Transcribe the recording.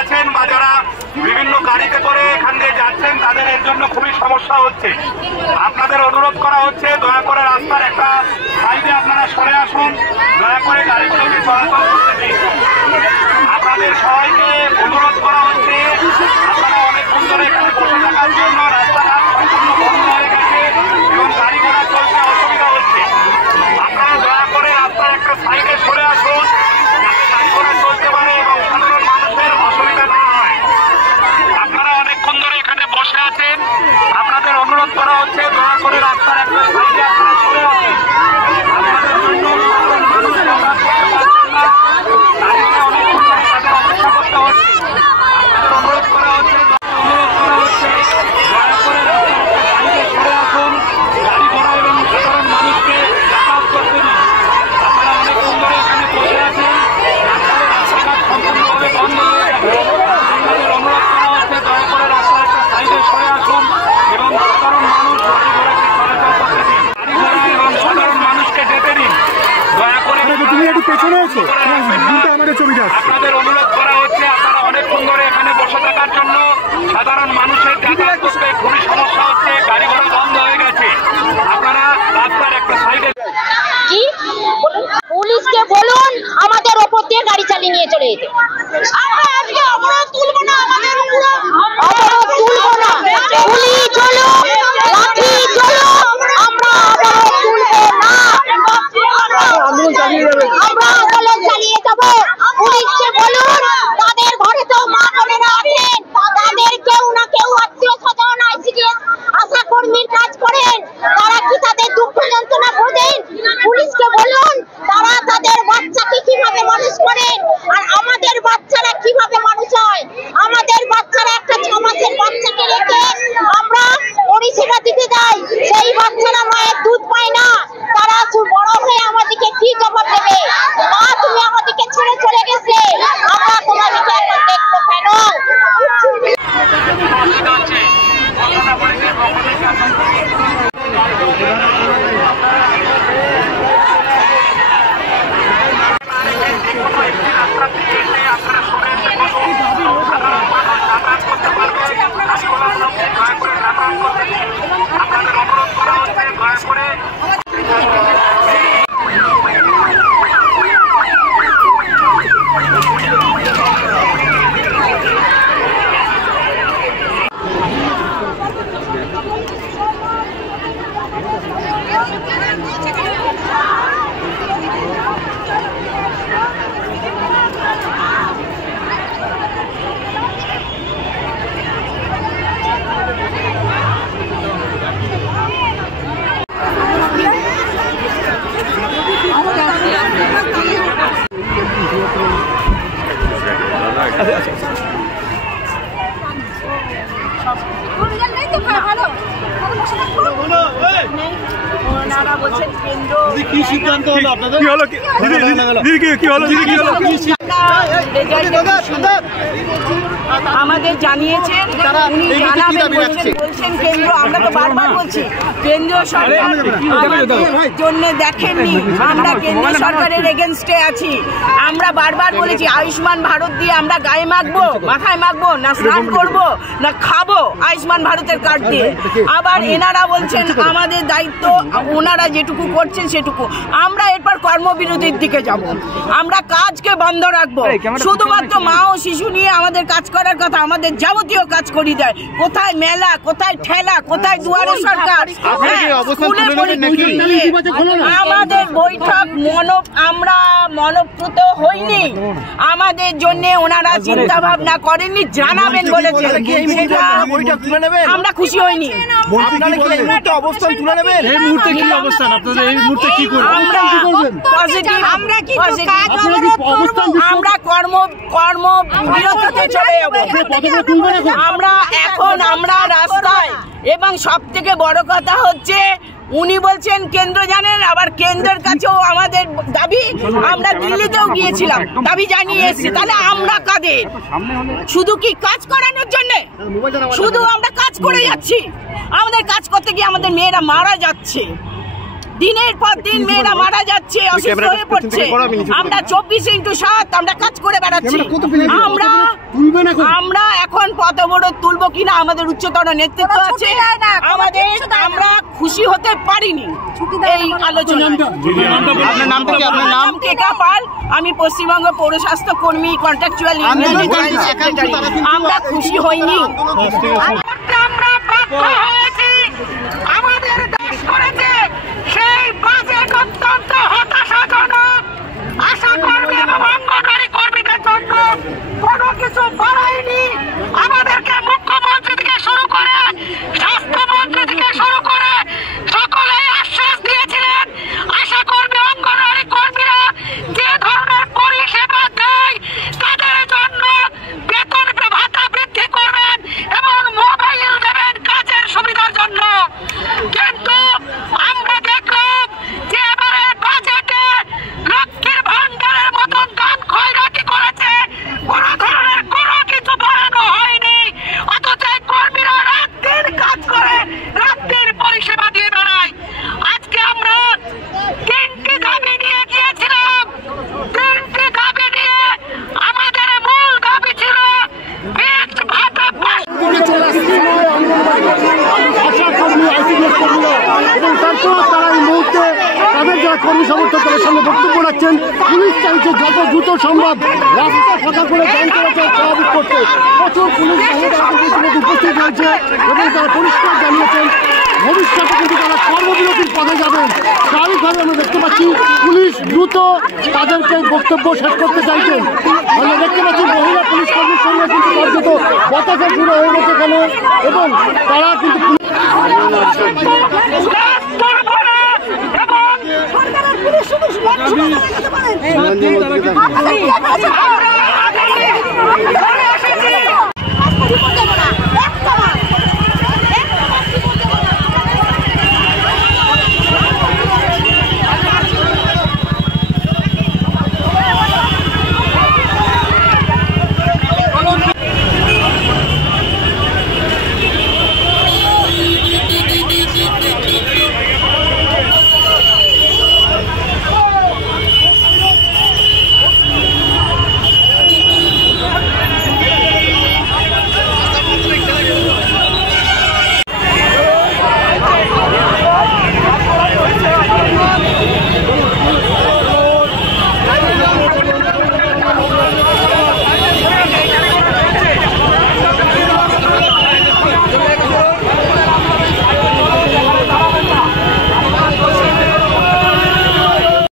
আছেন বা যারা বিভিন্ন গাড়িতে করে এখান দিয়ে যাচ্ছেন তাদের এর জন্য খুবই সমস্যা হচ্ছে। আপনাদের অনুরোধ করা হচ্ছে দয়া করে রাস্তার একটা সাইডে আপনারা সরে আসুন, দয়া করে গাড়িগুলোকে চলাচল করতে দিন। আপনাদের সবাইকে অনুরোধ করা হচ্ছে, আপনারা অনেকক্ষণ ধরে এখানে বসে থাকার জন্য রাস্তাঘাট সম্পূর্ণ বন্ধ হয়ে গেছে এবং গাড়ি ঘোড়া চলতে অসুবিধা হচ্ছে। আপনারা দয়া করে রাস্তার একটা সাইডে সরে আসুন যাতে গাড়ি ঘোড়া চলতে পারে এবং সাধারণ মানুষের অসুবিধা না হয়। আপনারা অনেকক্ষণ ধরে এখানে বসে আছেন, আপনাদের অনুরোধ করা হচ্ছে দয়া করে রাস্তার একটা সাইডে আপনারা সরে আসুন। আপনাদের জন্য সাধারণ মানুষ যাতায়াত করতে পারছেন না, তার জন্য অনেকক্ষণ ধরে তাদের অপেক্ষা করতে হচ্ছে। আপনাদের অনুরোধ করা হচ্ছে দয়া করে রাস্তার একটা সাইডে সরে আসুন, গাড়ি ঘোড়া এবং সাধারণ মানুষকে যাতায়াত করতে দিন। আপনারা অনেকক্ষণ ধরে এখানে বসে আছেন, তারপরে রাস্তাঘাট সম্পূর্ণভাবে বন্ধ হয়ে যাবে। আপনাদের অনুরোধ করা হচ্ছে দয়া করে রাস্তার একটা সাইডে সরে আসুন এবং সাধারণ মানুষ গাড়ি ঘোড়াকে চলাচল করতে দিন। গাড়ি ঘোড়া এবং সাধারণ মানুষকে যেতে দিন। দয়া করে তুমি একটু পেছনে আছো, আমাদের ছবিটা। আপনাদের অনুরোধ করা হচ্ছে আপনারা অনেকক্ষণ ধরে এখানে বসে থাকার জন্য সাধারণ মানুষের যাতায়াত করতে খুবই সমস্যা হচ্ছে, গাড়ি ঘোড়া বন্ধ হয়ে গেছে। আপনারা রাস্তার একটা সাইডে পুলিশকে বলুন আমাদের ওপর দিয়ে গাড়ি চালিয়ে নিয়ে চলে যেতে। আমরা আজকে অবরোধ তুলবো না, আমাদের অবরোধ তুলবো না। গুলি চলো, লাঠি চলো, আমরা অবরোধ তুলবো না। আমরা আন্দোলন চালিয়ে যাবো। পুলিশকে বলুন তাদের ঘরে তো মা বোনেরা আছেন, তাদের কেউ না কেউ আত্মীয় স্বজন আইসিডিএস আশা কর্মীর কাজ করেন, তারা কি তাদের দুঃখ যন্ত্রণা বোঝেন? পুলিশকে বলুন তারা তাদের বাচ্চাকে কিভাবে মানুষ করেন আর আমাদের বাচ্চারা কিভাবে মানুষ হয়। আমাদের বাচ্চারা একটা 6 মাসের বাচ্চাকে রেখে আমরা পরিষেবা দিতে যাই, সেই বাচ্চারা মায়ের দুধ পায় না, তারা বড় হয়ে আমাদেরকে কি জবাব দেবে? মা তুমি আমাদেরকে ছেড়ে চলে গেছে, আমরা তোমাদেরকে এখন দেখবো কেন? আপনাদের অনুরোধ করা হচ্ছে দয়া করে কি সিদ্ধান্ত হলো আপনাদের? কি হলো? কি হলো? আমাদের জানিয়েছেন, উনি জানাবেন বলছেন কেন্দ্র। আমরা তো বারবার বলছি কেন্দ্রীয় সরকার জন্য দেখেননি, আমরা কেন্দ্রীয় সরকারের এগেনস্টে আছি। আমরা বারবার বলেছি আয়ুষ্মান ভারত দিয়ে আমরা গায়ে মাখবো, মাথায় মাখবো না, স্নান করবো না, খাবো আয়ুষ্মান ভারতের কার্ড দিয়ে। আবার এনারা বলছেন আমাদের দায়িত্ব, ওনারা যেটুকু করছেন সেটুকু। আমরা এরপর কর্মবিরতির দিকে যাব, আমরা কাজকে বন্ধ রাখবো। শুধুমাত্র মা ও শিশু নিয়ে আমাদের কাজ করার কথা, আমাদের যাবতীয় কাজ করি দেয়। কোথায় মেলা, কোথায় ঠেলা, কোথায় দুয়ারে সরকার, আমাদের বৈঠক আমরা মনপ্রুত হইনি। আমাদের জন্য ওনারা চিন্তা ভাবনা করেননি, জানাবেন বলেছেন, আমরা খুশি হইনি। আমরা কর্মবিরতিতে চলে যাব। আমরা রাস্তায়। এবং সব থেকে বড় কথা হচ্ছে উনি বলছেন কেন্দ্র জানেন, আবার কেন্দ্রের কাছেও আমাদের দাবি, আমরা দিল্লিতেও গিয়েছিলাম, দাবি জানিয়ে এসেছি। তাহলে আমরা কাদের? শুধু কি কাজ করানোর জন্য? শুধু আমরা কাজ করে যাচ্ছি, আমাদের কাজ করতে গিয়ে আমাদের মেয়েরা মারা যাচ্ছে। দিনের পর দিন মেয়েরা মারা যাচ্ছে, অসুস্থ হয়ে পড়ছে। আমরা 24x7 আমরা কাজ করে বেড়াচ্ছি। আমরা এখন পথ অবরোধ তুলবো কিনা আমাদের উচ্চতর নেতৃত্ব আছে, আমাদের আমরা খুশি হতে পারিনি এই আলোচনা। আপনার নাম টেকা পাল, আমি পশ্চিমবঙ্গ পৌর স্বাস্থ্য কর্মী কন্ট্রাকচুয়াল ইউনিয়নের জয়েন্ট সেক্রেটারি। আমরা খুশি হইনি। আমরা বাধ্য হয়েছি, আমাদের দেশ করেছে সেই বাজেট অত্যন্ত হতাশাজনক। আশা কর্মী এবং অঙ্গনওয়াড়ি কর্মীদের জন্য কোনো কিছু বাড়ায়নি। আমাদেরকে মুখ্যমন্ত্রী থেকে শুরু করে স্বাস্থ্যমন্ত্রী থেকে শুরু করে সকলেই আশ্বাস দিয়েছিলেন আশা কর্মী অঙ্গনওয়াড়ি কর্মীরা যে ধরনের পরিষেবা দেয় তাদের জন্য বেতন ভাতা বৃদ্ধি করবেন এবং মোবাইল দেবেন কাজের সুবিধার জন্য। কিন্তু আমরা দেখলাম যে এবারে বাজেটে লক্ষ্মীর ভান্ডারের মতন দান খয়রাতি করেছে, কোন ধরনের কোনো কিছু বাড়ানো হয়নি। অথচ কর্মীরা রাত দিন কাজ করে রাত দিন পরিষেবা দিয়ে বেড়ায়। আজকে আমরা 3টি দাবি নিয়ে গিয়েছিলাম। 3টি দাবি নিয়ে আমাদের মূল দাবি ছিল ভাতা। এবং তারপর তারা এই মুহূর্তে তাদের যারা কর্মী সমর্থক তাদের সঙ্গে বক্তব্য রাখছেন। পুলিশ চাইছে যত দ্রুত সম্ভব রাস্তা ফাঁকা করে যান চলাচল স্বাভাবিক করতে। প্রচুর পুলিশ উপস্থিত হয়েছে এবং তারা পরিষ্কার জানিয়েছেন ভবিষ্যতে কিন্তু তারা কর্মবিরতির পথে যাবেন। স্বাভাবিকভাবে আমরা দেখতে পাচ্ছি পুলিশ দ্রুত তাদেরকে বক্তব্য শেষ করতে চাইছেন। আমরা দেখতে পাচ্ছি মহিলা পুলিশ কর্মীর সঙ্গে কিন্তু কার্যত পতাকা জুড়ে হয়ে গেছে এখানে এবং তারা কিন্তু পুলিশ